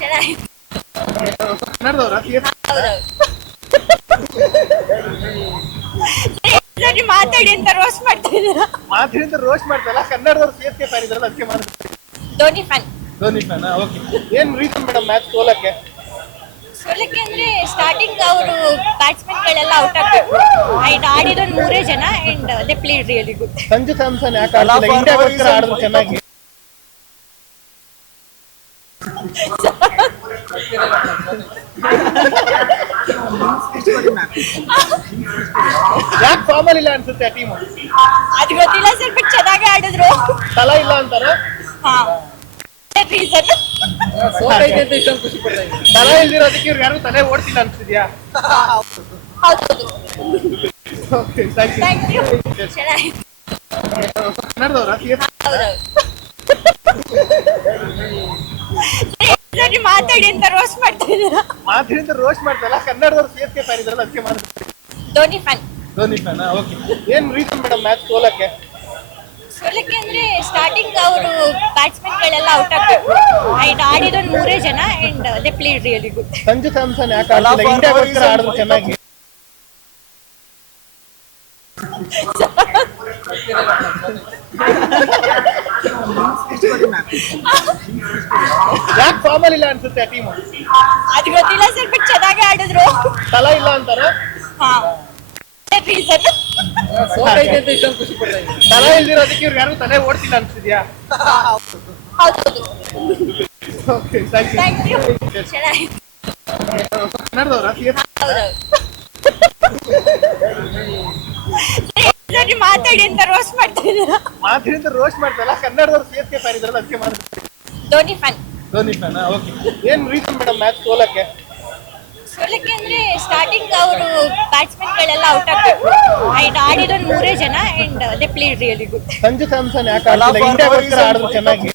ಚೆನ್ನಾಗಿತ್ತು. ಕನ್ನಡದವರ ಸರಿ ಮಾತಾಡಿ ಅಂತ ರೋಸ್ಟ್ ಮಾಡ್ತಾ ಇದ್ದೀರಾ? ಮಾತಿನಿಂದ ರೋಸ್ಟ್ ಮಾಡ್ತಲ್ಲ, ಕನ್ನಡದವ್ರು CSK ಫ್ಯಾನ್ ಇದ್ರಲ್ಲ ಅದಕ್ಕೆ ಮಾಡ್ತಾರೆ. Dhoni fan. Dhoni fan. Okay, ಏನ್ ರೀಸನ್ ಮೇಡಮ್ ಮ್ಯಾಚ್ ಸೋಲಕ್ಕೆ? ಸೋಲಕ್ಕೆ ಅಂದ್ರೆ ಸ್ಟಾರ್ಟಿಂಗ್ ಅವರು ಬ್ಯಾಟ್ಸ್ಮನ್ ಗಳೆಲ್ಲ ಔಟ್ ಆಗ್ಬೇಕು ಅಂಡ್ ಆಡಿರೋದು ಮೂರೇ ಜನ and they played really good. Sanju Samson ಯಾಕೆ ಆಡ್ತಿಲ್ಲ? ಇಂಡಿಯಾಗೋಸ್ಕರ ಆಡಿದ್ರು ಚೆನ್ನಾಗಿ. ಯಾಕೆ ಫಾರ್ಮಲ್ ಇಲ್ಲ ಅನ್ಸುತ್ತೆ ಟೀಮು? ಅದು ಗೊತ್ತಿಲ್ಲ ಸರ್, ಬಟ್ ಚೆನ್ನಾಗಿ ಆಡಿದ್ರು. ತಲ ಇಲ್ಲ ಅಂತಾರ? ಹಾ, ರೀಸನ್ ತಲ ಇಲ್ದಿರೋದಕ್ಕೆ ಇವ್ರು ಯಾರು ತಲೆ ಓಡ್ತಿಲ್ಲ ಅನ್ಸಿದ್ಯಾ? ಹೌದು. Okay, thank thank you. You. ಚೆನ್ನಾಗಿತ್ತು. ಕನ್ನಡದವರ ಹೌದು. ಸರಿ ಮಾತಾಡಿ ಅಂತ ರೋಸ್ಟ್ ಮಾಡ್ತಾ ಇದ್ದೀರಾ? ಮಾತಿನಿಂದ ರೋಸ್ಟ್ ಮಾಡ್ತಲ್ಲ, ಕನ್ನಡದವ್ರು CSK ಫ್ಯಾನ್ ಇದ್ರಲ್ಲ ಅದಕ್ಕೆ ಮಾಡ್ತಾರೆ. Dhoni fan. Dhoni fan. Okay, ಏನ್ ರೀಸನ್ ಮೇಡಮ್ ಮ್ಯಾಚ್ ಸೋಲಕ್ಕೆ? ಸೋಲಕ್ಕೆ ಅಂದ್ರೆ ಸ್ಟಾರ್ಟಿಂಗ್ ಅವರು ಬ್ಯಾಟ್ಸ್ಮನ್ ಗಳೆಲ್ಲ ಔಟ್ ಆಗ್ಬೇಕು ಅಂಡ್ ಆಡಿರೋದು ಮೂರೇ ಜನ and they played really good. Sanju Samson ಯಾಕೆ ಆಡ್ತಿಲ್ಲ? ಇಂಡಿಯಾಗೋಸ್ಕರ ಆಡಿದ್ರು ಚೆನ್ನಾಗಿ. ಯಾಕೆ ಫಾರ್ಮಲ್ ಇಲ್ಲ ಅನ್ಸುತ್ತೆ ಟೀಮು? ಅದು ಗೊತ್ತಿಲ್ಲ ಸರ್, ಬಟ್ ಚೆನ್ನಾಗಿ ಆಡಿದ್ರು. ತಲ ಇಲ್ಲ ಅಂತಾರ? ಹಾ, ರೀಸನ್ ತಲ ಇಲ್ದಿರೋದಕ್ಕೆ ಇವ್ರು ಯಾರು ತಲೆ ಓಡ್ತಿಲ್ಲ ಅನ್ಸಿದ್ಯಾ? ಹೌದು. Okay, thank you. Thank you. ಚೆನ್ನಾಗಿತ್ತು. ಕನ್ನಡದವರ ಹೌದು. ಸರಿ ಮಾತಾಡಿ ಅಂತ ರೋಸ್ಟ್ ಮಾಡ್ತಾ ಇದ್ದೀರಾ? ಮಾತಿನಿಂದ ರೋಸ್ಟ್ ಮಾಡ್ತಲ್ಲ, ಕನ್ನಡದವ್ರು CSK ಫ್ಯಾನ್ ಇದ್ರಲ್ಲ ಅದಕ್ಕೆ ಮಾಡ್ತಾರೆ. Dhoni fan. Dhoni fan. Okay, ಏನ್ ರೀಸನ್ ಮೇಡಮ್ ಮ್ಯಾಚ್ ಸೋಲಕ್ಕೆ? ಸೋಲಕ್ಕೆ ಅಂದ್ರೆ ಸ್ಟಾರ್ಟಿಂಗ್ ಅವರು ಬ್ಯಾಟ್ಸ್ಮನ್ ಗಳೆಲ್ಲ ಔಟ್ ಆಗ್ಬೇಕು ಅಂಡ್ ಆಡಿರೋದು ಮೂರೇ ಜನ and they played really good. Sanju Samson ಯಾಕೆ ಆಡ್ತಿಲ್ಲ? ಇಂಡಿಯಾಗೋಸ್ಕರ ಆಡಿದ್ರು ಚೆನ್ನಾಗಿ.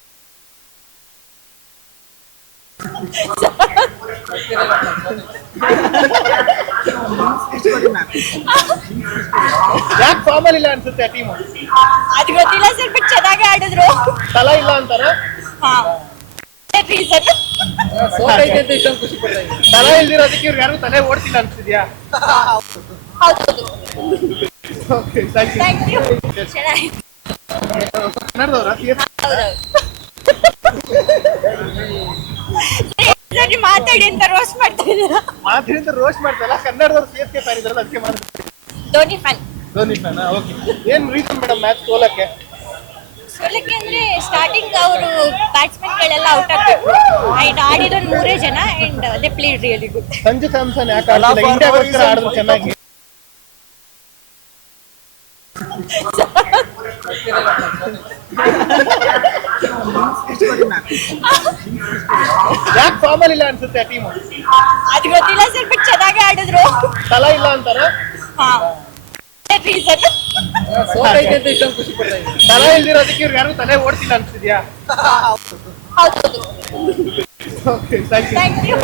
ಯಾಕೆ ಫಾರ್ಮಲ್ ಇಲ್ಲ ಅನ್ಸುತ್ತೆ ಟೀಮು? ಅದು ಗೊತ್ತಿಲ್ಲ ಸರ್, ಬಟ್ ಚೆನ್ನಾಗಿ ಆಡಿದ್ರು. ತಲ ಇಲ್ಲ ಅಂತಾರ? ಹಾ, ರೀಸನ್ ತಲ ಇಲ್ದಿರೋದಕ್ಕೆ ಇವ್ರು ಯಾರು ತಲೆ ಓಡ್ತಿಲ್ಲ ಅನ್ಸಿದ್ಯಾ? ಹೌದು. Okay, thank you. Thank you. ಚೆನ್ನಾಗಿತ್ತು. ಕನ್ನಡದವರ ಹೌದು. ಸರಿ ಮಾತಾಡಿ ಅಂತ ರೋಸ್ಟ್ ಮಾಡ್ತಾ ಇದ್ದೀರಾ? ಮಾತಿನಿಂದ ರೋಸ್ಟ್ ಮಾಡ್ತಲ್ಲ, ಕನ್ನಡದವ್ರು CSK ಫ್ಯಾನ್ ಇದ್ರಲ್ಲ ಅದಕ್ಕೆ ಮಾಡ್ತಾರೆ. Dhoni fan. Dhoni fan. Okay, ಏನ್ ರೀಸನ್ ಮೇಡಮ್ ಮ್ಯಾಚ್ ಸೋಲಕ್ಕೆ? ಸೋಲಕ್ಕೆ ಅಂದ್ರೆ ಸ್ಟಾರ್ಟಿಂಗ್ ಅವರು ಬ್ಯಾಟ್ಸ್ಮನ್ ಗಳೆಲ್ಲ ಔಟ್ ಆಗ್ಬೇಕು ಅಂಡ್ ಆಡಿರೋದು ಮೂರೇ ಜನ and they played really good. Sanju Samson ಯಾಕೆ ಆಡ್ತಿಲ್ಲ? ಇಂಡಿಯಾಗೋಸ್ಕರ ಆಡಿದ್ರು ಚೆನ್ನಾಗಿ. ಯಾಕೆ ಫಾರ್ಮಲ್ ಇಲ್ಲ ಅನ್ಸುತ್ತೆ ಟೀಮು? ಅದು ಗೊತ್ತಿಲ್ಲ ಸರ್, ಬಟ್ ಚೆನ್ನಾಗಿ ಆಡಿದ್ರು. ತಲ ಇಲ್ಲ ಅಂತಾರ? ಹಾ, ರೀಸನ್ ತಲ ಇಲ್ದಿರೋದಕ್ಕೆ ಇವ್ರು ಯಾರು ತಲೆ ಓಡ್ತಿಲ್ಲ ಅನ್ಸಿದ್ಯಾ? ಹೌದು. Okay, thank you. Thank you.